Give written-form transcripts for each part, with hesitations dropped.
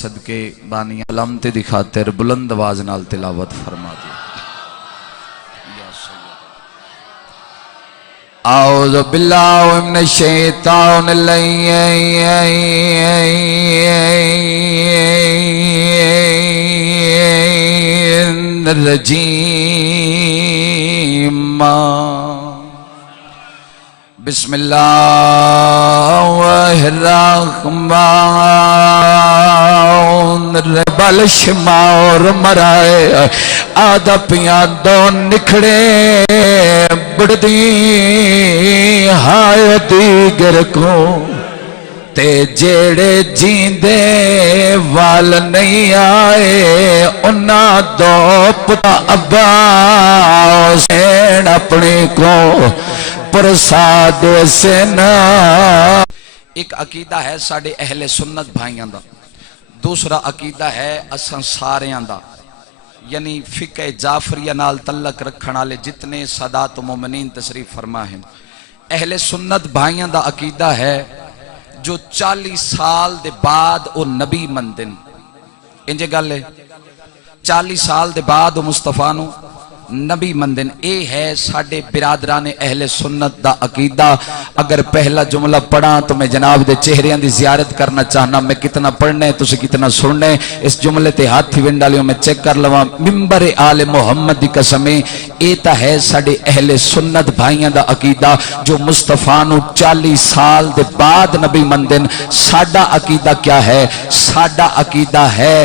सदके बानी अलमते दी खातिर बुलंद आवाज नाल तिलावत फरमा दी। औज़ु बिल्लाहि मिनश शैतानिर रजीम। बिस्मिल्लाहिर्रहमानिर्रहीम। बलशमा और मराए आधा पिया दो निखड़े बड़दी हाय दीगर को ते जेड़े जींदे वाल नहीं आए उन्ना दो पुता अब्बास अपने को प्रसाद से ना। एक अकीदा है साडे अहले सुन्नत भाइयों दा, दूसरा अकीदा है असां सारियां दा, यानी फिक़े जाफरिया नाल तल्लक रखण वाले जितने सादात मोमिनीन तशरीफ फरमा हैं। अहले सुन्नत भाइयों दा अकीदा है जो 40 साल दे बाद वो नबी मनदन। इंजे गल है 40 साल दे बाद वो मुस्तफा नू नबी मनदन। ए है साडे बिरादरान अहले सुन्नत दा अकीदा। अगर पहला जुमला पढ़ा तो मैं जनाब दे चेहरियां दी जियारत करना चाहना। मैं कितना पढ़ना है तुसी कितना सुनना है इस जुमले ते हाथ ही विंडालियों में चेक कर लवा। मिंबर आले मोहम्मद दी कसमें ए ता है साडे अहले सुन्नत भाइयां दा अकीदा जो मुस्तफा नू 40 साल दे बाद नबी मनदन। साडा अकीदा क्या है? साडा अकीदा है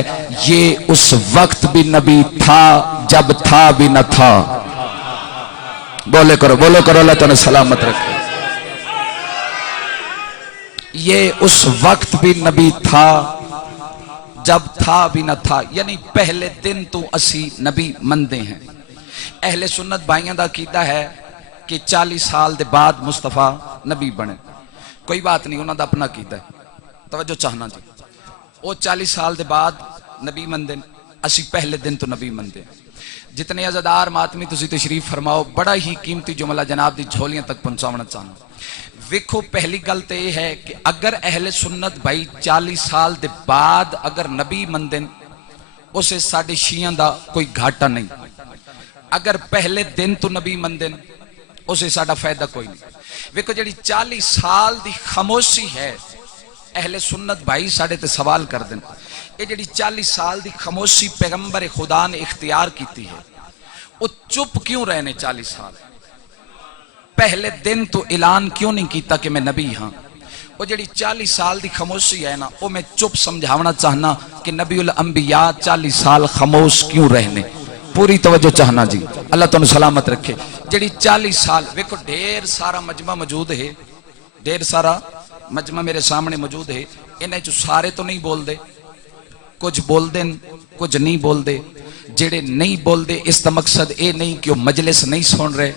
ये उस वक्त भी नबी था जब था भी न था। बोले करो अल्लाह तुन्हें सलामत रखे। ये उस वक्त भी नबी था जब था भी न था, यानी पहले दिन तो असी नबी मनदे हैं। अहले सुन्नत भाइयों का अकीदा है कि 40 साल के बाद मुस्तफा नबी बने। कोई बात नहीं, उन्होंने अपना अकीदा है, तवज्जो चाहना जी। वो 40 साल के बाद नबी मनदे, असी पहले दिन तो नबी मनदे। जितने अज़ादार मातमी तुसी तशरीफ फरमाओ, बड़ा ही कीमती जुमला जनाब दी झोलियां तक पहुंचाना चाहना। वेखो पहली गल तो यह है कि अगर अहले सुन्नत भाई 40 साल के बाद अगर नबी मनदे उसे साडे शियां दा कोई घाटा नहीं। अगर पहले दिन तो नबी मनदे उसे साडा फायदा कोई नहीं। वेखो जी 40 साल की खामोशी है, अहले सुन्नत भाई साडे ते सवाल कर दें ये जी 40 साल की खामोशी पैगंबर खुदा ने इख्तियार की है, वो चुप क्यों रहने 40 साल? पहले दिन तो ऐलान क्यों नहीं किया कि मैं नबी हाँ? वो जी 40 साल की खामोशी है ना, वो मैं चुप समझावना चाहना कि नबीउल अंबिया 40 साल खामोश क्यों रहने। पूरी तवज्जो चाहना जी, अल्लाह तुन्हें सलामत रखे। जी 40 साल वेखो ढेर सारा मजमा मौजूद है, ढेर सारा मजमा मेरे सामने मौजूद है। इन्हें चो सारे तो नहीं बोलते, कुछ बोलते कुछ नहीं बोलते। जेड़े नहीं बोलते इसका मकसद ये नहीं कि वो मजलिस नहीं सुन रहे।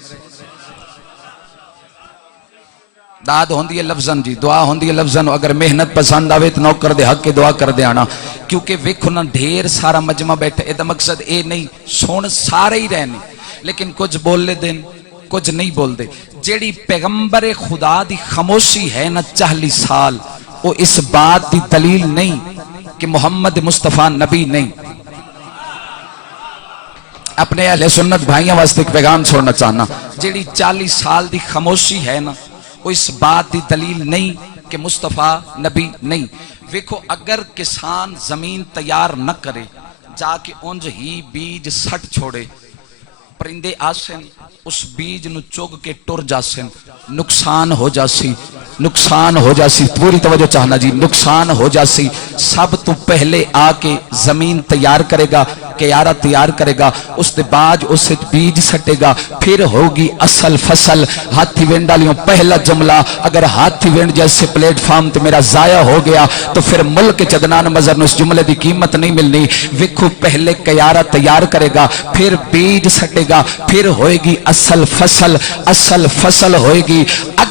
दाद होंदी है लफ्जन जी, दुआ होंदी है लफ्जन। अगर मेहनत पसंद आवे तो नौकर दे हक के दुआ कर दे आना, क्योंकि वेखो ना ढेर सारा मजमा बैठा। इसका मकसद ये नहीं, सुन सारे ही रहने लेकिन कुछ बोल ले दिन कुछ नहीं बोलते। जेड़ी पैगंबर खुदा दी खामोशी है ना 40 साल, वो इस बात की दलील नहीं कि मोहम्मद मुस्तफा नबी नहीं। अपने अहले सुन्नत भाइयों वास्ते एक पैगाम छोड़ना चाहना। जेड़ी 40 साल की खामोशी है ना, वो इस बात की दलील नहीं कि मुस्तफा नबी नहीं। वेखो अगर किसान जमीन तैयार न करे, जाके उंज ही बीज सट छोड़े, परिंदे आसन उस बीज नु चुग के टुर जासन, नुकसान हो जासी, नुकसान हो जासी। पूरी तवज्जो चाहना जी, नुकसान हो जासी। सब तो पहले आके जमीन तैयार करेगा, क्यारा तैयार करेगा, उसके बाद उस बीज सटेगा, फिर होगी असल फसल। हाथी वेंड वालियों पहला जुमला, अगर हाथी वेंड जैसे प्लेटफॉर्म तो मेरा जाया हो गया तो फिर मुल्क चदनान मजर उस जुमले की कीमत नहीं मिलनी। वेखो पहले क्यारा तैयार करेगा, फिर बीज सटेगा, फिर होएगी असल फसल, असल फसल होएगी।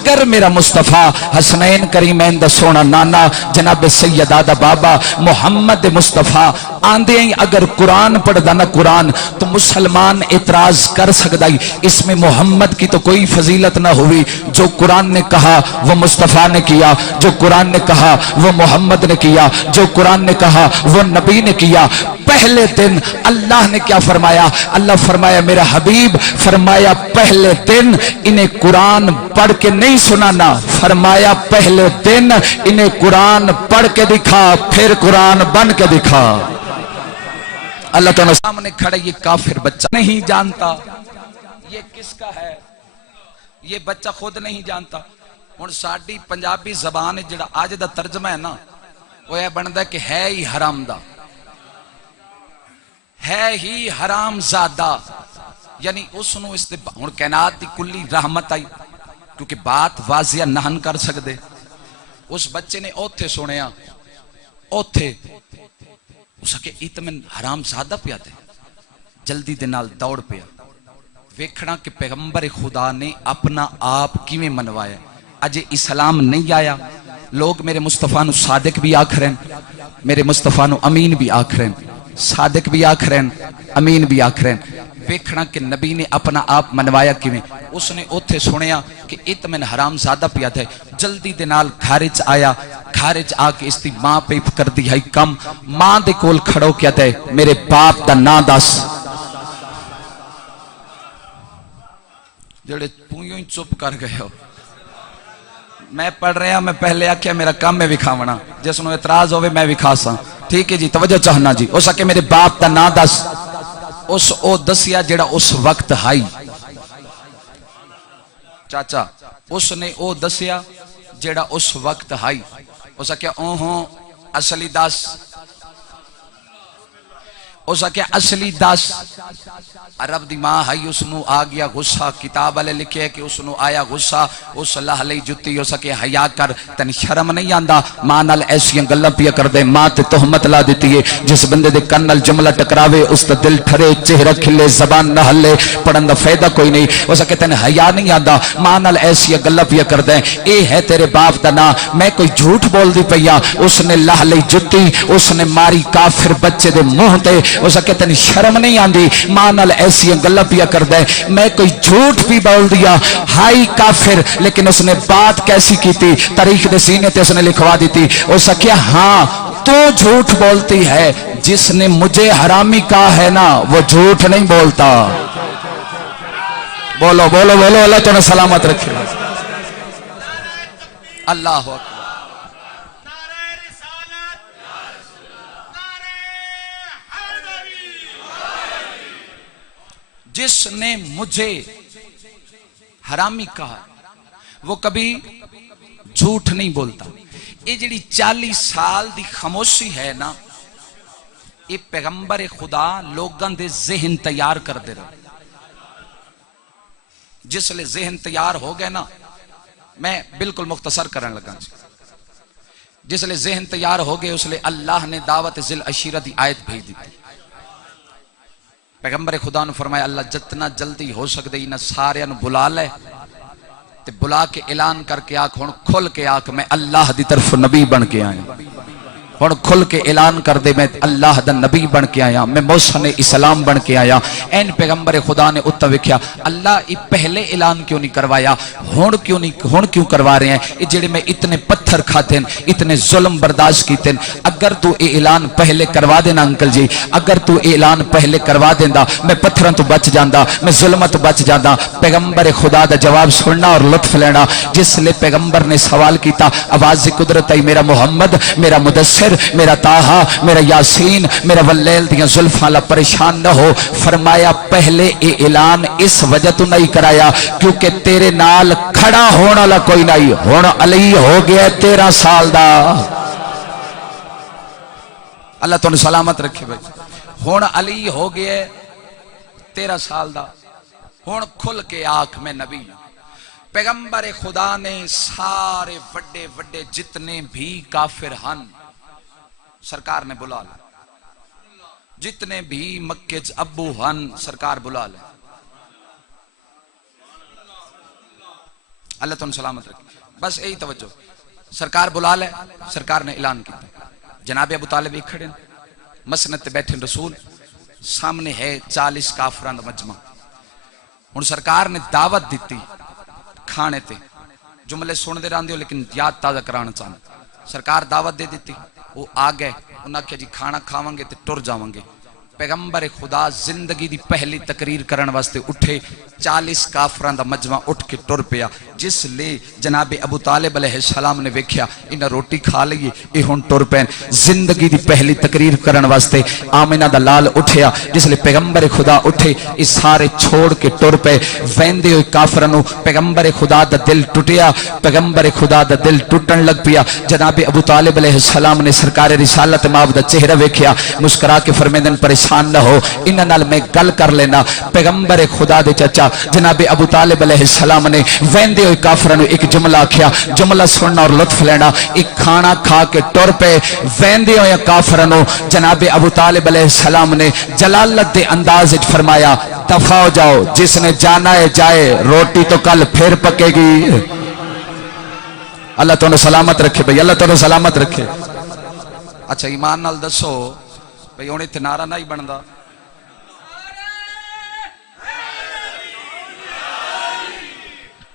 अगर मेरा मुस्तफा हसनैन करीमैन दा सोना नाना जनाब सैयदा दा बाबा मुहम्मद मुस्तफा आंदे ही अगर कुरान पढ़दा ना कुरान, तो मुसलमान इतराज कर सकदा ही इसमें मोहम्मद की तो कोई फजीलत ना हुई। जो कुरान ने कहा वो मुस्तफा ने किया, जो कुरान ने कहा वो मोहम्मद ने किया, जो कुरान ने कहा वो नबी ने किया। पहले दिन अल्लाह ने क्या फरमाया? अल्लाह फरमाया मेरा हबीब, फरमाया पहले दिन इन्हें कुरान पढ़ के नहीं सुनाना, फरमाया पहले दिन इन्हें कुरान पढ़ के दिखा, फिर कुरान बन के दिखा। अल्लाह तो सामने खड़े ये काफिर बच्चा नहीं जानता ये किसका है, ये बच्चा खुद नहीं जानता। हुण साडी पंजाबी जबान जिहड़ा अज दा तर्जमा है ना, वो यह बनता कि है ही हराम दा, है ही हराम ज़ादा, यानी उसनू इस हुण कायनात दी कुल्ली रहमत आई, क्योंकि बात वाजिया नहन कर सकते। उस बच्चे ने ओथे सुनिया, ओथे उसके इतमन हराम ज़ादा पिया थे, जल्दी दे नाल दौड़ पिया वेखना कि पैगंबर खुदा ने अपना आप किवें मनवाया। अजे इस्लाम नहीं आया, लोग मेरे मुस्तफा नू सादिक भी आख रहे हैं, मेरे मुस्तफा नू अमीन भी आख रहे हैं, सादिक भी आख रहे हैं, अमीन भी आख रहे हैं। वेखना कि नबी ने अपना आप मनवाया किवें। उसने ओथे सुनिया कि इतमन हराम ज़ादा पिया थे, जल्दी दे नाल घर च आया, घर च आके इसकी मां पे कर दी है कम, मां दे कोल खड़ो क्या थे मेरे बाप दा नां दस। जेड़े पूयों ही चुप कर गए हो, मैं पढ़ रहा, मैं पहले आख्या मेरा काम है विखावना, जिसनों एतराज होवे मैं विखा सा। ठीक है जी, तवज्जो चाहना जी। हो सके मेरे बाप दा नां दस, उस ओ दसिया जेड़ा उस वक्त हाई चाचा, उसने ओ दसिया जेड़ा उस वक्त हाई। हो सके ओहो असली दस, हो सके असली दस। अरब दी मां हाई, उसनू आ गया गुस्सा, किताब वाले लिखे कि उसनू आया गुस्सा, उस अल्लाह लई जुत्ती। हो सके हया कर, तन शर्म नहीं आंदा? मां नाल ऐसियां गल्लां पिया करदे, मां ते तोहमत ला दित्ती है। जिस बंदे दे कन नाल जुमला टकरावे उसदा दिल ठरे, चेहरा खिले, जबान न हले, पढ़न दा फायदा कोई नहीं। हो सके तन हया नहीं आंदा, मां नाल ऐसियां गल्लां पिया करदे, ए है तेरे बाप दा नां, मैं कोई झूठ बोलदी पईया। उसने लाह लई जुत्ती, उसने मारी काफिर बच्चे दे मुंह ते। हो सके तन शर्म नहीं आंदी, मां नाल ऐसियां गल्लां पिया करदा है, मैं कोई झूठ भी बोल दिया, हाई काफिर। लेकिन उसने बात कैसी की थी, तारीख दे सीने ते उसने लिखवा दी थी। हो सके हाँ तो झूठ बोलती है, जिसने मुझे हरामी कहा है ना वो झूठ नहीं बोलता। बोलो बोलो बोलो, अल्लाह तुम्हें सलामत रखे। अल्लाह हू अकबर। जिसने मुझे हरामी कहा वो कभी झूठ नहीं बोलता। ये जी 40 साल की खामोशी है ना, ये पैगंबर खुदा लोगों के जहन तैयार करते रहे। जिसले जहन तैयार हो गए ना, मैं बिल्कुल मुख्तसर करने लगा, जिसले जहन तैयार हो गए उसले अल्लाह ने दावत जिल अशीरत की आयत भेज दी। पैगंबर खुदा ने फरमाया अल्लाह जितना जल्दी हो सकते इन्हें सारे बुला ले, ते बुला के ऐलान करके आख, हुण खुल के आख मैं अल्लाह की तरफ नबी बन के आया। हुण खुल के ऐलान कर दे मैं अल्लाह दा नबी बन के आया, मैं मौसा ने इस्लाम बन के आया। एन पैगंबर खुदा ने उत्तर वेख्या, अल्लाह ये पहले ऐलान क्यों नहीं करवाया, हुण क्यों करवा रहे हैं? ये जेड़े मैं इतने पत्थर खाते इतने जुल्म बर्दाश्त किते, अगर तू ये ऐलान पहले करवा देना अंकल जी, अगर तू ऐलान पहले करवा देंदा मैं पत्थरों तो बच जाता, मैं जुल्म तो बच जाता। पैगंबर खुदा का जवाब सुनना और लुत्फ लेना। जिसले पैगंबर ने सवाल किया, आवाज कुदरत आई, मेरा मुहम्मद, मेरा मुदस्सिर, मेरा ताहा, मेरा यासीन, मेरा वल्लैल दियां जुल्फां ला परेशान न हो। फरमाया पहले ये ऐलान इस वजह तो नहीं कराया क्योंकि तेरे नाल खड़ा होने वाला कोई नहीं। हुण अली हो गया 13 साल दा, अल्लाह तुहानू सलामत रखे भाई। हुण अली हो गया 13 साल दा, हुण खुल के आख मैं नबी। पैगंबर खुदा ने सारे वड्डे वड्डे जितने भी काफिर हन सरकार ने बुला ले, जितने भी मक्के च अबू हन सरकार बुला ले। اللہ تم سلامت رکھے. بس یہی توجہ. سرکار بلا لے, سرکار نے اعلان کیا. جناب ابو طالب ایک کھڑے مسند تے بیٹھے رسول سامنے ہے 40 کافران دا مجمع. ہن سرکار نے دعوت دیتی کھانے تے, جملے سن دے رہندے ہو لیکن یاد تازہ کرانا چاہنا. سرکار دعوت دے دیتی, وہ آ گئے, انہاں کہا جی کھانا کھاواں گے تے ٹر جاواں گے. پیغمبر خدا زندگی دی پہلی تقریر کرن واسطے اٹھے, 40 کافران دا مجمع اٹھ کے ٹر پیا. جس لے جناب ابو طالب علیہ السلام نے ویکھیا انہاں روٹی کھا لئیے اے ہن ٹر پین. زندگی دی پہلی تقریر کرن واسطے آمنہ دا لال اٹھیا. جس لے پیغمبر خدا اٹھے اس سارے چھوڑ کے ٹر پے. ویندے ہوئے کافرانو پیغمبر خدا دا دل ٹوٹیا, پیغمبر خدا دا دل ٹوٹن لگ پیا. جناب ابو طالب علیہ السلام نے سرکار رسالت مآب دا چہرہ ویکھیا, مسکرا کے فرمیندن پریشان نہ ہو, انہاں نال میں گل کر لینا. پیغمبر خدا دے چچا جناب ابو طالب علیہ السلام نے ویندے ہوئے کافرانو ایک جملہ آکھیا, جملہ سننا اور لطف لینا. ایک کھانا کھا کے ٹر پے. ویندے ہوئے کافرانو جناب ابو طالب علیہ السلام نے جلالت دے انداز وچ فرمایا, دفع ہو جاؤ, جس نے جانا ہے جائے, روٹی تو کل پھر پکے گی. اللہ تمہیں سلامت رکھے بھئی, اللہ تمہیں سلامت رکھے. اچھا ایمان نال دسو بھئی ہن ایتھے نعرہ نہیں بندا,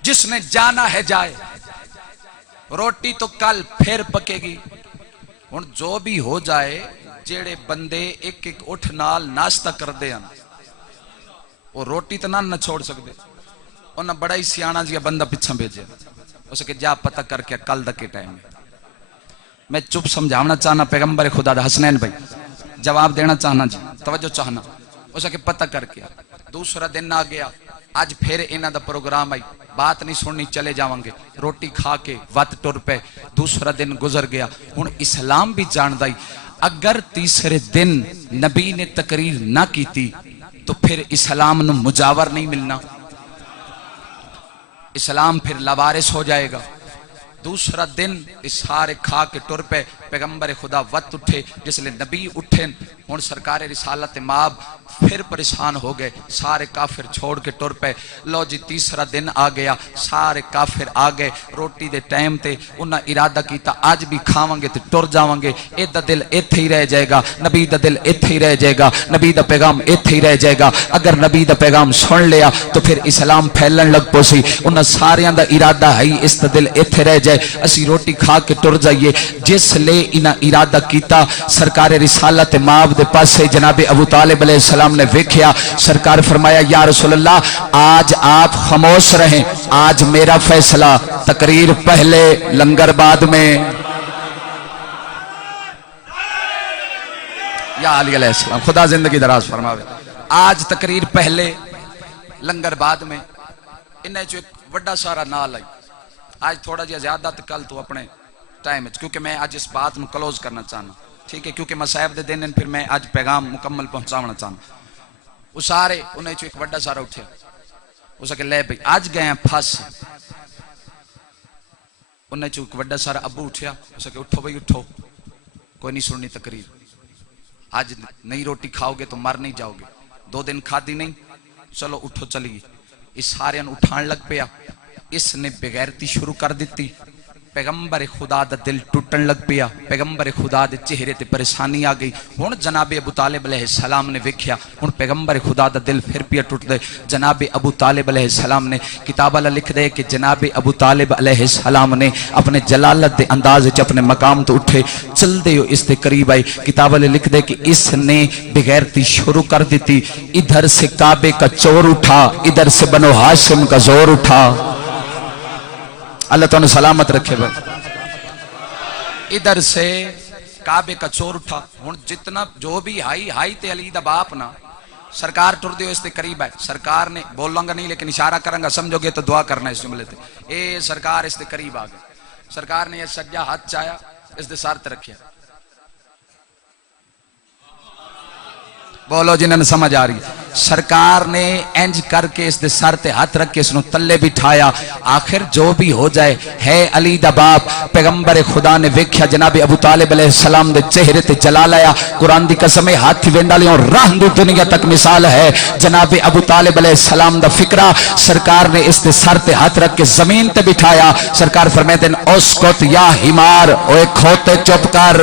جس نے جانا ہے جائے, روٹی تو کل پھر پکے گی. ہن جو بھی ہو جائے, جیڑے بندے ایک ایک اٹھ نال ناشتہ کر دے ہیں وہ روٹی تو نہ چھوڑ سکتے. انہاں بڑا ہی سیانا جی بندہ پیچھے بھیجے, اسے کہ جا پتہ کر کے کل تک کے ٹائم میں. میں چپ سمجھانا چاہنا پیغمبر خدا دا حسنین بھائی, جواب دینا چاہنا جی, توجہ چاہنا. اسے کہ پتہ کر کے دوسرا دن آ گیا, آج پھر انہاں دا پروگرام آئی, بات نہیں سننی چلے جاواں گے. روٹی کھا کے وقت ٹر پے. دوسرا دن گزر گیا. ہن اسلام بھی جاندا ہی اگر تیسرے دن نبی نے تقریر نہ کیتی تو پھر اسلام نو مجاور نہیں ملنا, اسلام پھر لوارث ہو جائے گا. دوسرا دن اس سارے کھا کے ٹر پے. پیغمبر خدا وقت اٹھے, جس لئے نبی اٹھیں. ہن سرکار رسالت مآب پھر پریشان ہو گئے, سارے کافر چھوڑ کے ٹر پے. لو جی تیسرا دن آ گیا, سارے کافر آ گئے. روٹی دے ٹائم تے انہاں ارادہ کیتا آج بھی کھاواں گے تے ٹر جاواں گے. اے دا دل ایتھے ہی رہ جائے گا, نبی دا دل ایتھے ہی رہ جائے گا, نبی دا پیغام ایتھے ہی رہ جائے گا. اگر نبی دا پیغام سن لیا تو پھر اسلام پھیلن لگ پوسی. انہاں ساریاں دا ارادہ ہے اس دا دل ایتھے رہ جائے, اسی روٹی کھا کے ٹر جائیے. جس لے انہاں ارادہ کیتا, سرکار رسالت مآب دے پاسے جناب ابو طالب علیہ السلام نے ویکھیا. سرکار فرمایا یا رسول اللہ آج آپ خاموش رہیں, آج میرا فیصلہ, تقریر پہلے لنگر بعد میں. یا علی علیہ السلام خدا زندگی دراز فرماوے. آج تقریر پہلے لنگر بعد میں. انہیں جو ایک وڈا سارا نال آئی, آج تھوڑا جہا زیادہ کل تو اپنے ٹائم ہے, کیونکہ میں آج اس بات میں کلوز کرنا چاہنا, ٹھیک ہے, کیونکہ مصائب دے دن پھر میں آج پیغام مکمل پہنچاونا چاہنا. وہ سارے انہیں جو ایک وڈا سارا اٹھے, اسے کہ لے بھئی آج گئے ہیں پھاس. انہیں جو ایک وڈا سارا ابو اٹھیا, اسے کہ اٹھو بھئی اٹھو, کوئی نہیں سننی تقریر, آج نئی روٹی کھاؤ گے تو مر نہیں جاؤ گے, 2 دن کھادی نہیں, چلو اٹھو چلی. اس سارے ان اٹھان لگ پیا. اس نے بغیرتی شروع کر دیتی. پیغمبر خدا دا دل ٹوٹن لگ پیا. پیغمبر خدا دے چہرے تے پریشانی آ گئی. ہن جناب ابو طالب علیہ السلام نے ویکھیا, ہن پیغمبر خدا دا دل پھر پیا ٹوٹ دے. جناب ابو طالب علیہ السلام نے کتاب اللہ لکھ دے کہ جناب ابو طالب علیہ السلام نے اپنے جلالت دے انداز وچ اپنے مقام تو اٹھے, چل دے ہو اس دے قریب آئے. کتاب اللہ لکھ دے کہ اس نے بغیرتی شروع کر دیتی. ادھر سے کعبے کا چور اٹھا, ادھر سے بنو ہاشم کا زور اٹھا. اللہ تعالیٰ سلامت رکھے بھائی. ادھر سے کعبے کا چور اٹھا. ہن جتنا جو بھی ہائی تے علی دا باپ نا, سرکار ٹر دیو اس دے قریب ہے. سرکار نے بولوں گا نہیں لیکن اشارہ کروں گا, سمجھو گے تو دعا کرنا اس جملے تے. اے سرکار اس دے قریب آ گئے. سرکار نے یہ سجا ہاتھ چایا, اس دے سار تے رکھیا. بولو جنہاں نے سمجھ آ رہی. सरकार ने इंज करके इस दे सर ते हाथ रख के इसनु तले बिठाया। आखिर जो भी हो जाए है अली दा बाप। पैगंबर खुदा ने वेख्या जनाब अबू तालिब अलैहिस्सलाम दे चेहरे ते जलाल आया। कुरान दी कसम है हाथ वेंडालियों राह दी दुनिया तक मिसाल है। जनाब अबू तालिब अलैहिस्सलाम दा फिक्रा सरकार ने इस दे सर ते हाथ रख के जमीन ते बिठाया। सरकार फरमाते हैं उस्कुत या हिमार, ओए खोते चुप कर,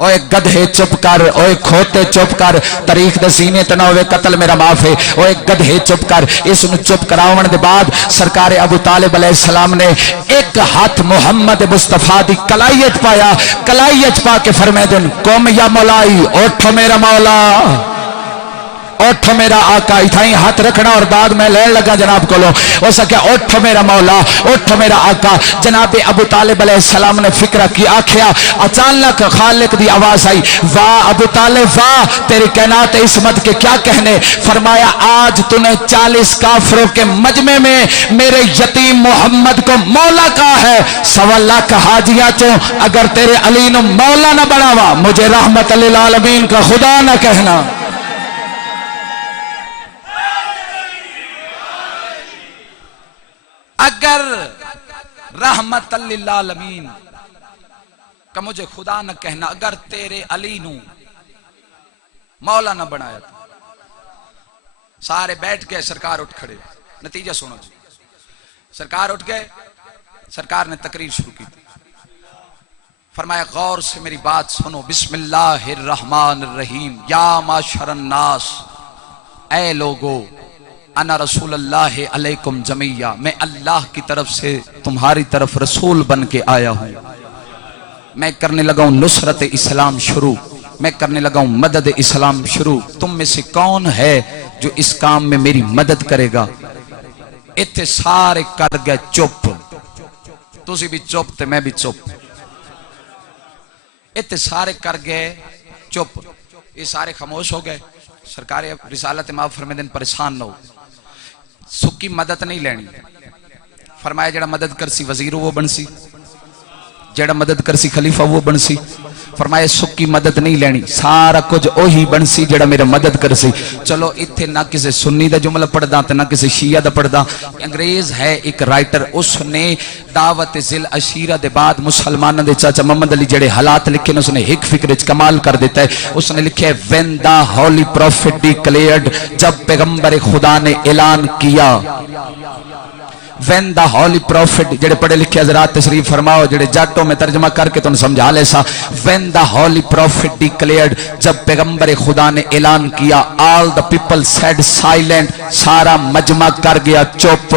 ओए गधे चुप कर, ओए खोते चुप कर, तारीख दे सीने ते ना होवे कत्ल मेरा माफ है, ओए गधे चुप कर। इसनु चुप करावन दे बाद सरकार अबू तालिब अलैहिस्सलाम ने एक हाथ मुहम्मद मुस्तफा दी कलाइयत पाया। कलाइयत पा के फरमाते हैं कुम या मौलाई, उठ मेरा मौला, उठ मेरा आका। इथाई हाथ रखना और बाद में लेन लगा जनाब को लो। उस क्या उठ मेरा मौला, उठ मेरा आका। जनाब अबू तालिब अलैहिस्सलाम ने फिक्र की आखिया। अचानक खालिक दी आवाज आई, वाह अबू तालिब वाह, तेरी कैनात इसमत के क्या कहने। फरमाया आज तूने 40 काफिरों के मजमे में मेरे यतीम मोहम्मद को मौला कहा है। 1.25 लाख हाजिया चो अगर तेरे अली ने मौला न बनावा, मुझे रहमत लिल आलमीन का खुदा न कहना। अगर रहमत लिल आलमीन का मुझे खुदा न कहना, अगर तेरे अली नू मौला न बनाया। सारे बैठ गए, सरकार उठ खड़े। नतीजा सुनो जी, सरकार उठ गए, सरकार ने तकरीर शुरू की। फरमाया गौर से मेरी बात सुनो, बिस्मिल्लाहिर्रहमानिर्रहीम, या माशरन नास, ऐ लोगो, अना रसूलुल्लाह अलैकुम जमीया, मैं अल्लाह की तरफ से तुम्हारी तरफ रसूल बन के आया हूं। मैं करने लगा हूं नुसरत इस्लाम शुरू, मैं करने लगा हूं मदद इस्लाम शुरू। तुम में से कौन है जो इस काम में मेरी मदद करेगा। इतने सारे कर गए चुप, तुसी भी चुप ते मैं भी चुप। इतने सारे कर गए चुप, ये सारे खामोश हो गए। सरकार रिसालत माफ फरमाते हैं परेशान न हो, सुक्की मदद नहीं लेनी। फरमाया जेड़ा मदद करसी वजीर वो बनसी, जेड़ा मदद करसी खलीफा वो बनसी। फरमाया सुक्की मदद नहीं लेनी, सारा कुछ ओही बनसी जेड़ा मेरा मदद करसी। चलो इत्थे ना किसी सुन्नी दा जुमला पढ़दा ते ना किसी शिया दा पढ़दा। अंग्रेज है एक राइटर, उसने दावत जिल अशीरा दे बाद मुसलमानों दे चाचा मोहम्मद अली जेड़े हालात लिखे ने उसने एक फिक्र कमाल कर देता है। उसने लिखे when the holy prophet declared, जब पैगंबर खुदा ने ऐलान किया। When the holy prophet, जेड़े पढ़े लिखे हजरात तशरीफ फरमाओ, जेड़े जाटों में तर्जमा करके तुम समझा ले सा। When the holy prophet declared, जब पैगंबर खुदा ने ऐलान किया, all the people said silent, सारा मजमा कर गया चुप,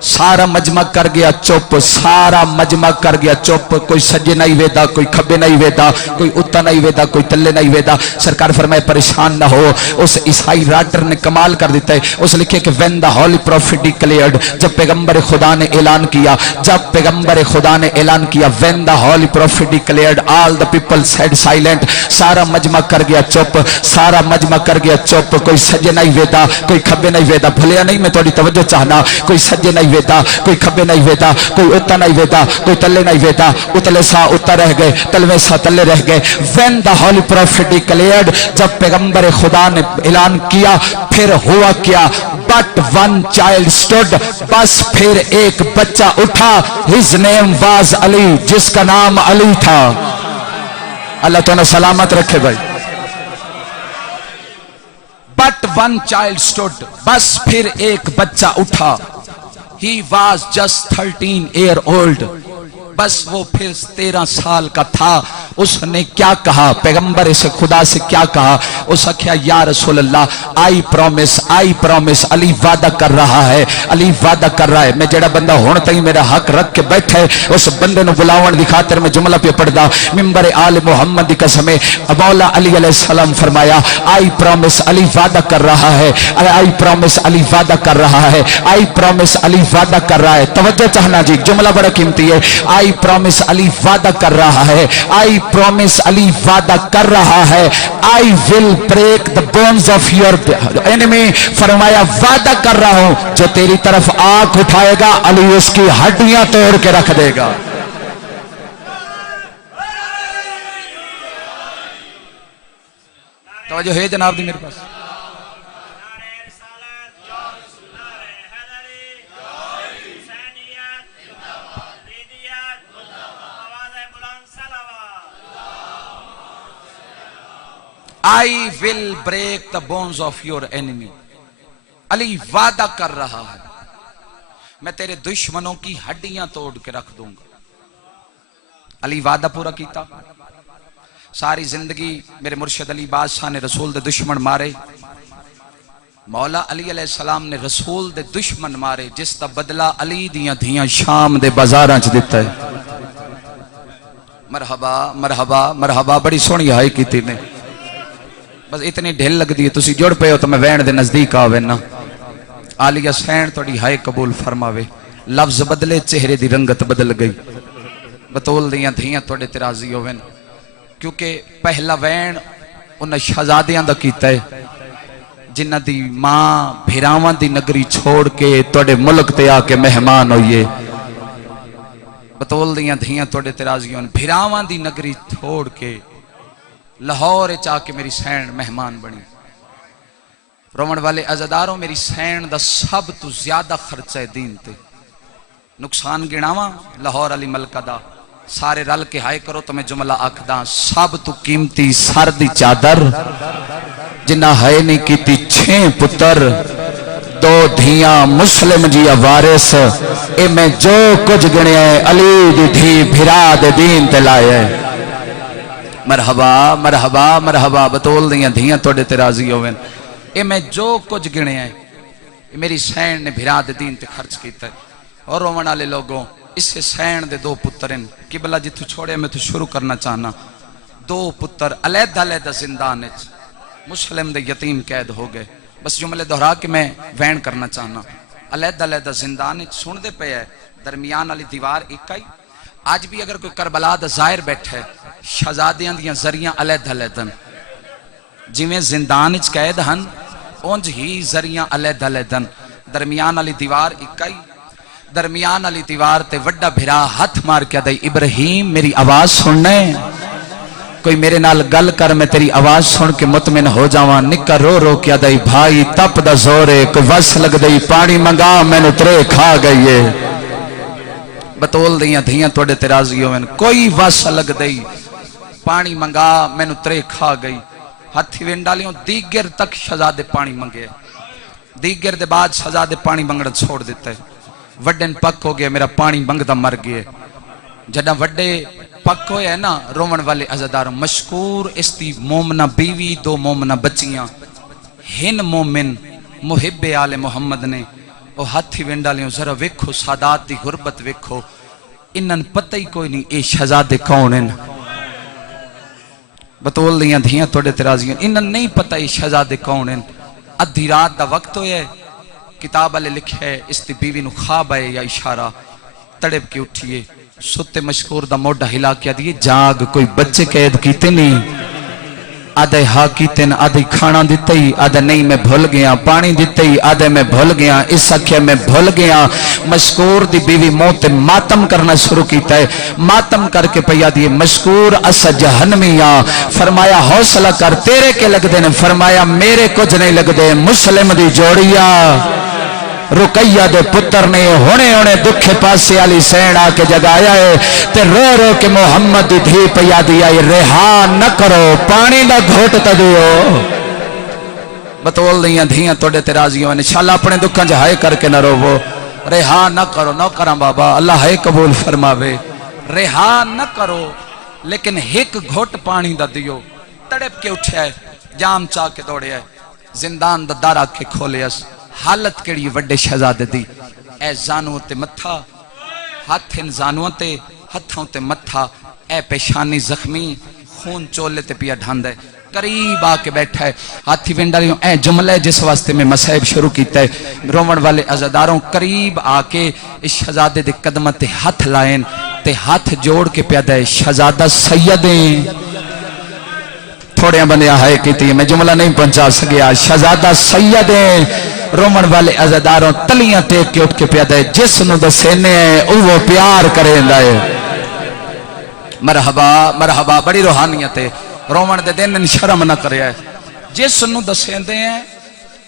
सारा मजमा कर गया चुप, सारा मजमा कर गया चुप। कोई सज्जे नहीं वेदा, कोई खब्बे नहीं वेदा, कोई उत्ता नहीं वेदा, कोई तल्ले नहीं वेदा। सरकार फरमाए परेशान ना हो। उस ईसाई राइटर ने कमाल कर देता है, उस लिखे कि when the holy prophet declared, जब पैगंबर खुदा ने ऐलान किया, जब पैगंबर खुदा ने ऐलान किया, when the holy prophet declared all the people said silent, सारा मजमा कर गया चुप, सारा मजमा कर गया चुप। कोई सज्जे नहीं वेदा, कोई खब्बे नहीं वेदा। भलिया नहीं, मैं थोड़ी तवज्जो चाहना। कोई सज्जे नहीं वेदा, कोई खब्बे नहीं वेदा, कोई उत्ता नहीं वेदा, कोई तल्ले नहीं वेदा। उतले सा उत्ता रह गए, तलवे सा तल्ले रह गए। When the holy prophet declared, जब पैगंबर खुदा ने ऐलान किया, फिर हुआ क्या? But one child stood, बस फिर एक बच्चा उठा। His name was Ali, जिसका नाम अली था। अल्लाह तो सलामत रखे भाई। But one child stood, बस फिर एक बच्चा उठा। He was just 13 years old, बस वो फिर 13 साल का था। उसने क्या कहा? पैगंबर से खुदा से क्या कहा? उसने क्या, या रसूल अल्लाह, आई प्रॉमिस, अली वादा कर रहा है, अली वादा कर रहा है। मैं जेड़ा बंदा हुण तई मेरा हक रख के बैठा है, उस बंदे नु बुलावन दी खातिर मैं जुमला पे पढ़दा। मिंबर आल मोहम्मद दी कसम, मौला अली अलैहि सलाम फरमाया, आई प्रॉमिस, अली वादा कर रहा है, आई प्रॉमिस, अली वादा कर रहा है, आई प्रॉमिस, अली वादा कर रहा है। तवज्जो चाहना जी, जुमला बड़ा कीमती है। आई प्रॉमिस, अली वादा कर रहा है, आई प्रॉमिस, अली वादा कर रहा है, I will break the bones of your enemy. फरमाया वादा कर रहा हूं, जो तेरी तरफ आंख उठाएगा अली उसकी हड्डियां तोड़ के रख देगा। توجہ ہے جناب دی میرے پاس؟ I will break the bones of your enemy. علی وعدہ کر رہا ہے میں تیرے دشمنوں کی ہڈیاں توڑ کے رکھ دوں گا. علی وعدہ پورا کیتا. ساری زندگی میرے مرشد علی بادشاہ نے رسول دے دشمن مارے. مولا علی علیہ السلام نے رسول دے دشمن مارے جس دا بدلہ علی دیاں دھیاں شام دے بازاراں چ دتا ہے. مرحبا مرحبا مرحبا. بڑی سونی ہائی کیتی نے. بس اتنی ڈھل لگ دی ہے تسی جڑ پے ہو تو میں وین دے نزدیک آوے نا. عالیہ سین توڑی ہائے قبول فرماوے. لفظ بدلے چہرے دی رنگت بدل گئی. بطول دیاں دھیاں توڑے ترازی ہوئے. کیونکہ پہلا وین انہیں شہزادیاں دا کیتا ہے جنہ دی ماں بھیراواں دی نگری چھوڑ کے توڑے ملک تے آ کے مہمان ہوئیے. بطول دیاں دھیاں توڑے ترازی ہوئے. بھیراواں دی نگری چھوڑ کے لاہور چاہ کے میری سین مہمان بنی. رومن والے عزاداروں میری سین دا سب تو زیادہ خرچہ دین تے. نقصان گناواں لاہور علی ملکہ دا سارے رل کے ہائے کرو تو میں جملہ آکھداں. سب تو قیمتی سر دی چادر جنہ ہائے نہیں کیتی 6 پتر 2 دھیاں مسلم جی وارث. اے میں جو کچھ گنے علی دی دھی بھرا دے دین تے لائے. مرحبا مرحبا مرحبا. بطول دیاں دھیاں توڑے تے راضی ہوئے. اے میں جو کچھ گنے ہیں میری سین نے بھرا دے دین تے خرچ کیتا ہے. اور رومن والے لوگوں اس سے سین دے 2 پتر ہیں. قبلہ جتو چھوڑے میں تو شروع کرنا چاہنا. 2 پتر علیحدہ علیحدہ زندان ہے. مسلم دے یتیم قید ہو گئے. بس جملے دہرا کے میں وین کرنا چاہنا. علیحدہ علیحدہ زندان ہے. سن دے پہ ہے درمیان والی دیوار اکائی. آج بھی اگر کوئی کربلا دا ظاہر بیٹھے شہزادیاں دیاں ذریعہ علیحدہ علیحدہ جویں زندان اچ قید ہن اونج ہی ذریعہ علیحدہ علیحدہ. درمیان والی دیوار اکائی. درمیان والی دیوار تے وڈا بھرا ہاتھ مار کے دائی ابراہیم میری آواز سننے. کوئی میرے نال گل کر میں تیری آواز سن کے مطمئن ہو جاواں. نکا رو رو کیا دائی بھائی تپ دا زورے کوئی وس لگ دائی پانی منگا میں نے ترے کھا گئیے. بطول دیاں دھیاں توڑے ترازی ہوئے. کوئی وس لگ دائی پانی منگا میں نے ترے کھا گئی. ہاتھی وینڈالیوں دیگر تک شہزادے پانی منگے. دیگر دے بعد شہزادے پانی منگڑ چھوڑ دیتا ہے. وڈن پک ہو گیا میرا پانی منگدہ مر گئے. جڑا وڈے پک ہوئے ہیں نا رومن والے عزاداروں مشکور اس دی مومنہ بیوی 2 مومنہ بچیاں ہن مومن محب آل محمد نے. او ہاتھی وینڈالیوں ذرا ویکھو سادات دی غربت ویکھو. انہاں پتہ ہی کوئی نہیں اے شہزادے کون ہیں. بطول دیاں دھیاں توڑے ترازیاں انہاں نہیں پتہ اے شہزادے کون ہیں. ادھی رات دا وقت ہوئے کتاب والے لکھے ہے اس دی بیوی نو خواب آئے یا اشارہ. تڑپ کے اٹھئے ستے مشکور دا موڈا ہلا کیا دیئے جاگ کوئی بچے قید کیتے نہیں. آدھے ہاں کیتے ہیں آدھے کھانا دیتے ہی آدھے نہیں میں بھول گیا. پانی دیتے ہی آدھے میں بھول گیا. اس اکھے میں بھول گیا. مشکور دی بیوی موت ماتم کرنا شروع کیتا ہے. ماتم کر کے پیا دیئے مشکور اسا جہنمیاں. فرمایا حوصلہ کر تیرے کے لگ دے نے. فرمایا میرے کچھ نہیں لگ دے. مسلم دی جوڑیا رقیہ دے پتر نے ہونے دکھے پاسے علی سین آ کے جگایا ہے تے رو رو کے محمد دی دھی پیا دیا ہے رہا نہ کرو پانی دا گھوٹ تا دیو. بطول دیاں دھیاں توڑے ترازیوں انشاءاللہ اپنے دکھاں جہائے کر کے نہ روو. رہا نہ کرو نہ کراں بابا اللہ ہے قبول فرماوے. رہا نہ کرو لیکن ایک گھوٹ پانی دا دیو. تڑپ کے اٹھیا ہے جام چاہ کے دوڑیا ہے. زندان دا دارا کے کھولے اس. حالت کیڑی وڈے شہزادے دی. اے زانو تے متھا ہاتھن زانو تے ہتھوں تے متھا. اے پیشانی زخمی خون چولے تے پیا ڈھاند ہے. قریب آ کے بیٹھا ہے. ہاتھی وینڈالیوں اے جملہ ہے جس واسطے میں مسائب شروع کیتا ہے. رومن والے عزاداروں قریب آ کے اس شہزادے دے قدمہ تے ہاتھ لائن تے ہاتھ جوڑ کے پیادہ ہے شہزادہ سیدیں. تھوڑے بندے آئے کیتی میں جملہ نہیں پہنچا سکیا. شہزادہ سیدیں رومن والے عزاداروں تلیاں ٹیک کے اٹھ کے پیادہ ہے جس نو دسینے ہیں وہ پیار کریں دائے. مرحبا مرحبا. بڑی روحانیت ہے. رومن دے دن شرم نہ کرے ہے. जिस नूं दसेंदे हैं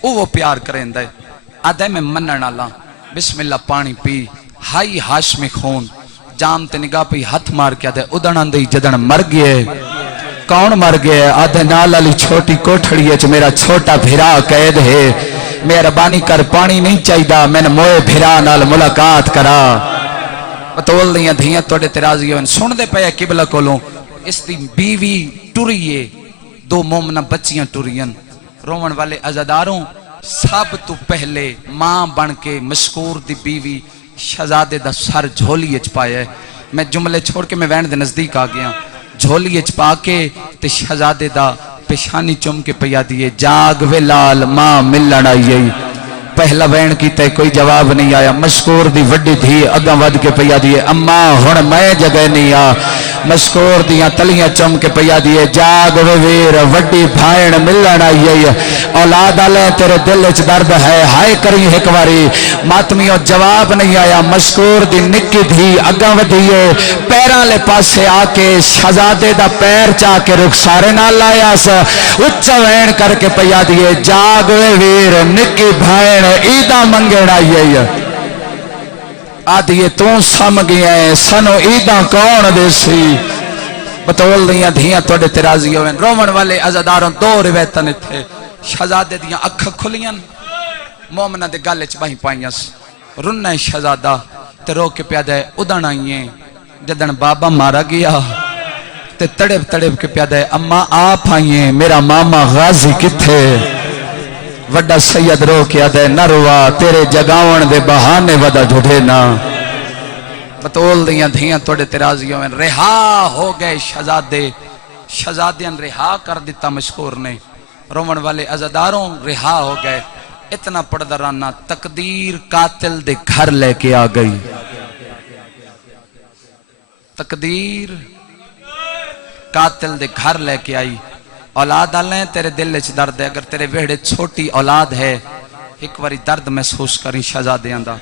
वो प्यार करेंदा है। आदे मैं मनण वाला बिस्मिल्लाह पानी पी हाई हाशमी खून जाम ते निगाह पी हथ मार के आदे उदण दे जदन मर गए। कौन मर गया? आधे नाल वाली छोटी कोठड़ी च मेरा छोटा भिरा कैद है, मेहरबानी कर पानी नहीं चाहिए, मैंने मोए भिरा नाल मुलाकात करा। बतौल दियां धियां तोड़े तेराजी होन सुनदे पे किबला कोलों इसकी बीवी टुरीए, दो मोमना बच्चियां टुरियन। रोवन वाले अजादारों सब तो पहले मां बन के मशकूर दी बीवी शहजादे दा सर झोली च पाया। मैं जुमले छोड़ के मैं वैन दे नजदीक आ गया। झोली च पा के ते शहजादे दा पेशानी चुम के पिया दिए, जाग वे लाल मां मिलन आई। पहला वैन कीते कोई जवाब नहीं आया। मशकूर दी वड्डी धी अगा वध के पिया दिए, अम्मा हुण मैं जगह नहीं आ। मशकूर दियां तलियां चुम के पिया दिए, जाग वे वीर वड्डी भाईण मिलन आई। औलाद आले तेरे दिल च दर्द है, हाय करी एक बारी। मातमियों जवाब नहीं आया। मशकूर दी निक्की धी अगा वधिए, पैरां ले पासे आके शहजादे दा पैर चा के रुखसारे नाल लाया स, उच्चा वैन करके पिया दिए, जाग वे वीर निक्की भाईण ईदा मंगण आई। आदिए तू सम गया है सनो ईदा कौन देसी। बतौल दियां धियां तोड़े तेराजी होवन। रोवन वाले अजादारों दो रिवायतां इत्थे। शहजादे दियां अखां खुलियन, मोमना दे गल च बाहीं पाईयां। रुन्ना शहजादा ते रो के प्यादा उदण आईए। जदन बाबा मारा गया ते तड़प तड़प के प्यादा अम्मा आप आईए, मेरा मामा गाजी किथे? वड्डा सैयद रो के आदे न रुआ, तेरे जगावन दे बहाने वदा ढूंढे ना। बतौल दियां धियां तोड़े तेराजी होवन। रिहा हो गए शहजादे, शहजादियां रिहा कर दिता मशहूर ने। रोवन वाले अजादारों रिहा हो गए। इतना पड़दा राना तकदीर कातिल दे घर लेके आ गई। तकदीर कातिल दे घर लेके आई। औलाद आले तेरे दिल च दर्द है, अगर तेरे वेड़े छोटी औलाद है एक बारी दर्द महसूस करी शहजादियां दा।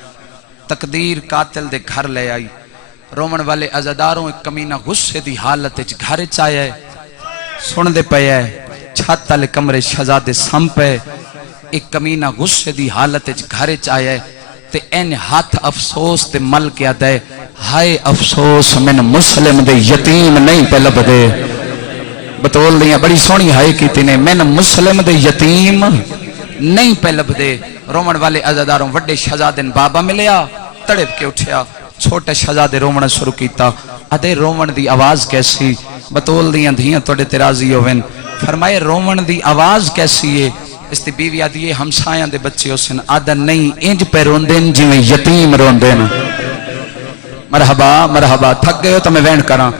तकदीर कातिल दे घर ले आई। रोवन वाले अजादारों एक कमीना गुस्से दी हालत च घर च आया है। सुनदे पे है छत वाले कमरे शहजादे संप है। एक कमीना गुस्से दी हालत च घर च आया है ते इन हाथ अफसोस ते मल के आदा है, हाय अफसोस मैन मुस्लिम दे यतीम नहीं पे लभदे। बतौल दियां बड़ी सोहनी हाय कीती ने, मैन मुस्लिम दे यतीम नहीं पे लभदे। रोवन वाले अजादारों वड्डे शहजादे बाबा मिलया, तड़प के उठया। छोटे शहजादे रोवना शुरू किया। अदे रोवन दी आवाज कैसी? बतौल दियां धियां तोड़े तेराजी होवन। फरमाए रोवन दी आवाज कैसी है? इसकी बीवी आदि है हमसाया दे बच्चे उसन। आदा नहीं इंज पे रोंदे जिवें यतीम रोंदे न। मरहबा मरहबा, थक गए हो तो मैं वैन करा।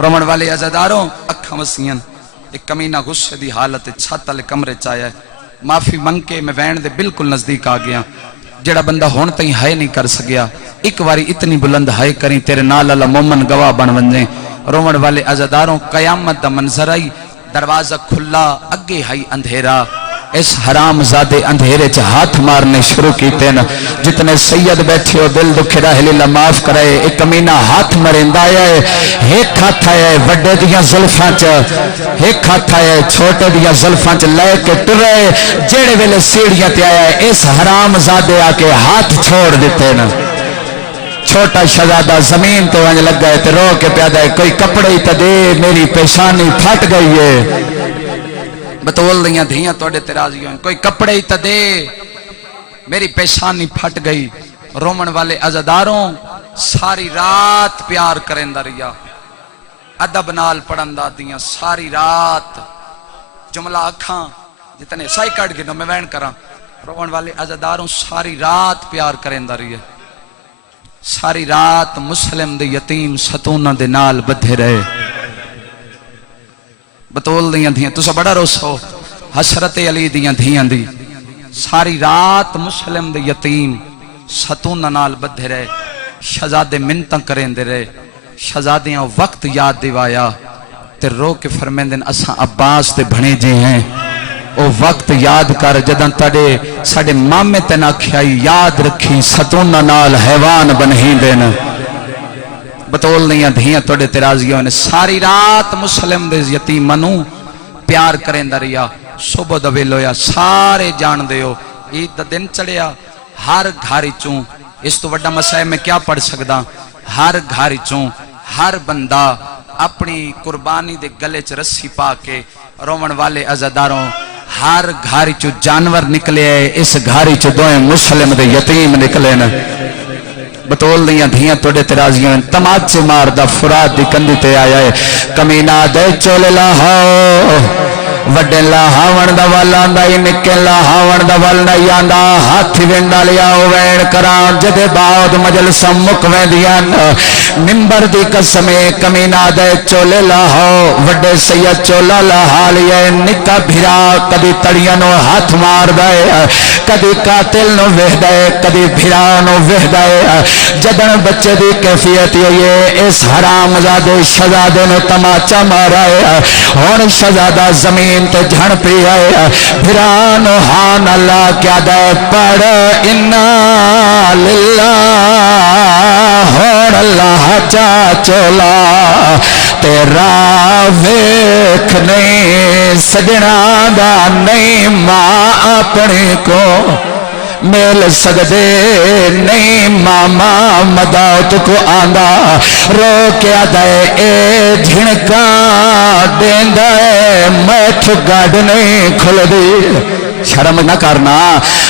रोवन वाले अजादारों अखा वसियन। एक कमीना गुस्से दी हालत छत वाले कमरे च आया। माफी मंग के मैं वैन दे बिल्कुल नजदीक आ गया। जेड़ा बंदा हुण तई हाय नहीं कर सकिया, एक बारी इतनी बुलंद हाय करी तेरे नाल अल्लाह मोमन गवाह बन वंजे। रोवन वाले अजादारों कयामत दा मंजर आई। दरवाजा खुला, अगे हाई अंधेरा। इस हराम जादे अंधेरे च हाथ मारने शुरू किते न। जितने सैयद बैठे हो दिल दुखे लीला माफ करे। एक कमीना हाथ मरेंदा है, एक हाथ आया वड्डे दियां जुल्फां च, एक हाथ आया छोटे दियां जुल्फां च लेके टुरे। जेड़े वेले सीढ़ियां ते आया इस हराम जादे आके हाथ छोड़ दिते न। छोटा शहजादा जमीन तो वंज लगा है ते रो के प्यादा है, कोई कपड़े ही तो दे, मेरी पेशानी फट गई है। बतौल दियां धियां तोड़े तेराजी होन। कोई कपड़े ही तो दे, मेरी पेशानी फट गई। रोवन वाले अजादारों सारी रात प्यार करेंदा रिया। अदब नाल पढ़ंदा दियां सारी रात। जुमला अखा जितने साई कट गिनो मैं वैन करा। रोवन वाले अजादारों सारी रात प्यार करेंदा रिया। सारी रात मुस्लिम दे यतीम सतूना दे नाल बधे रहे। बतौल दियां धियां तुसा बड़ा रोसो हसरत अली दियां धियां दी। सारी रात मुस्लिम दे यतीम सतूना नाल बधे रहे। शहजादे मिन्नतां करेंदे रहे। शहजादियां वक्त याद दिवाया ते रो के फरमेंदे असां अब्बास दे भणेजे हैं। ओ वक्त याद कर जदां तड़े साडे मामे तेन आख्या याद रखी सतूना नाल हैवान बनहींदे न। बतौल दियां धियां तोड़े तेराजियों ने सारी रात मुस्लिम दे यतीमां नूं प्यार करेंदा रिया। صبح دا ویل ہویا سارے جان دے ہو عید دا دن چڑھیا ہر گھر چوں اس تو وڈا مسئلہ میں کیا پڑھ سکدا ہر گھر چوں ہر بندہ اپنی قربانی دے گلے چ رسی پا کے رومن والے عزاداروں ہر گھر چوں جانور نکلے اس گھر چوں دوئے مسلم دے یتیم نکلے نا بطول دیاں دھیاں توڑے ترازیوں تماچے مار دا فرات دی کندی تے آیا ہے کمینہ دے چولے لاہو وڈے لاہاون دا والاندہ ہی نکے لاہاون دا والنا یاندہ ہاتھی وینڈا لیا وین کران جدے باؤد مجلسہ مکویں دیاں ممبر دی قسمیں کمینہ دے چولے لاہو وڈے سید چولا لاہا لیا نکا بھیرا کدی تڑیانو ہاتھ مار دائے کدی قاتل نو وہ دائے کدی بھیرا نو وہ دائے جدن بچے دی کیفیت یہ اس حرام زادے شہزادے نو تماچا مارائے ہون شہزادہ زمین تے جھن پی آئے بھرانو ہان اللہ کیا دے پڑھ انا للہ ہون اللہ چا چولا تیرا ویکھ نہیں سجنا دا نہیں ماں اپنے کو میل سگدے نہیں ماما مداوت کو آندہ رو کیا دائے اے جھنکا دین دائے میٹھ گاڑ نہیں کھل دی شرم نہ کرنا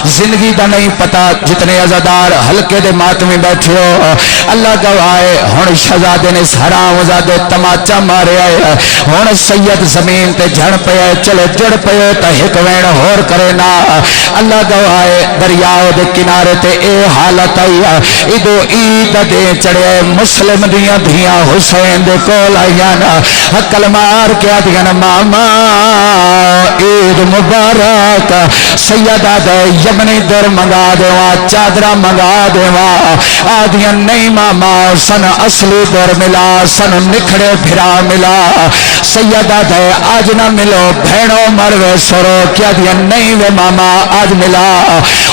زندگی دا نہیں پتا جتنے عزادار حلقے دے ماتمی بیٹھے ہو اللہ گوائے ہون شہزادے نے اس حرام زادے تماچا مارے آئے ہون سید زمین تے جھڑ پہ آئے چلے جڑ پہ تا حکوین ہور کرے نا اللہ گوائے دریاؤ دے کنارے تے اے حالت آئی ادو عید دے چڑے مسلم دیاں دھیاں حسین دے کول آئیاں حقل مار کیا دیاں ماما عید مبارک سیدہ دے یمنی در منگا دیوا چادرہ منگا دیوا آدھیاں نہیں ماما سن اصلی در ملا سن نکھڑے بھرا ملا سیدہ دے آج نہ ملو بھینوں مروے سرو کیا دیا نہیں وے ماما آج ملا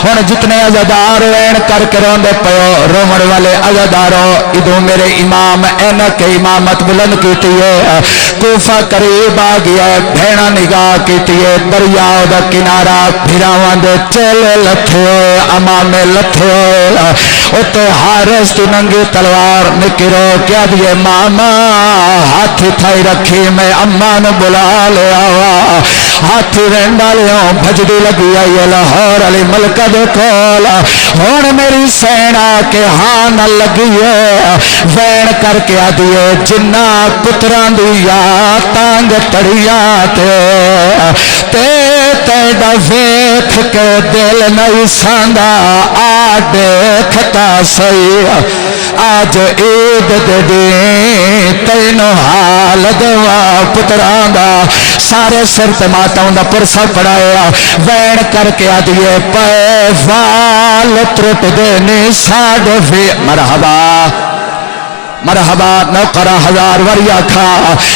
اور جتنے عزادار وین کر کے روندے پیو رومڑ والے عزاداروں ادھو میرے امام اینک امامت بلند کیتی ہے کوفہ قریب آگیا ہے بھینا نگاہ کیتی ہے دریاؤ دا کنارہ بھیراوان دے چلے لتھے ہوئے امامے لتھے ہوئے اتے حارس تو ننگی تلوار نکرو کیا دیئے ماما ہاتھی تھائی رکھی میں امان بلا لے آوا ہاتھی رینڈا لیوں بھجدی لگی آئی لاہور علی ملکہ دے کولا ہون میری سینہ کے ہاں نہ لگی ہے وین کر کے آدھیے جنہ کتران دیا تانگ تڑیاں تے تیڑا ویکھ کے دل نہیں ساندہ آڈے کھتا سی آج عید دے تینو حال دوا پتران دا سارے سر تماتاؤں دا پرسا پڑایا وین کر کے آدھیے پیوال ترٹ دینی ساڑھ وی مرحبا مرحبا نوکرہ ہزار وریا کھا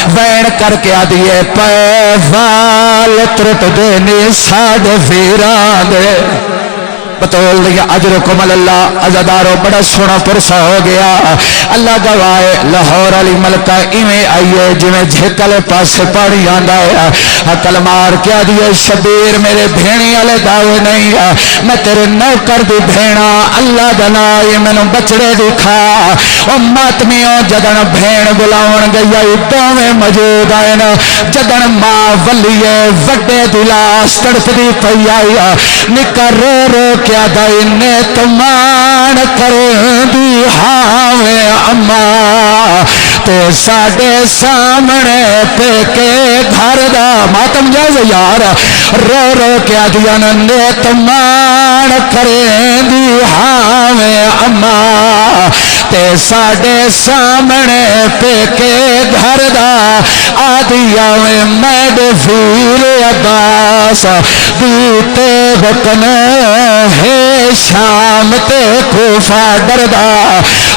وین کر کے آدھیے پیوال ترٹ دینی ساڑھ ویران دے بطول دیا اجرکم اللہ عزادارو بڑا سونا پرسا ہو گیا اللہ گوائے لاہور علی ملکہ ایمیں آئیے جمیں جھکل پاسے پاڑی آندہ ہے حقل مار کیا دیئے شبیر میرے بھینی علی داوے نہیں میں تیرے نوکر دی بھینا اللہ دنائی میں نو بچڑے دکھا اماتمیوں جدن بھین بلاون گیا ایدوں میں موجود آئے جدن ماں ولیے وڈے دلاس تڑپ دی پئی آئی نکر رو رو کیا دائی نے تمان کریں دی ہاویں اماں تے ساڑے سامنے پہ کے گھر دا ماتم جائے یار رو رو کیا دیا نے تمان کریں دی ہاویں اماں تے ساڑے سامنے پہ کے گھر دا آدھیا میں میڈ فیل عباس دیتے بکنے ہے شام تے کوفہ دردہ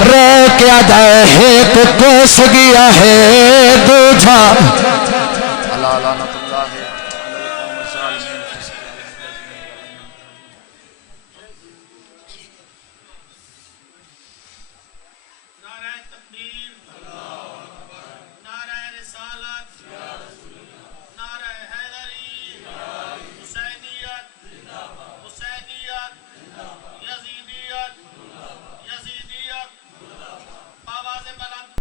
رو کیا دائے ایک کوس گیا ہے دو جھا اللہ لعنت اللہ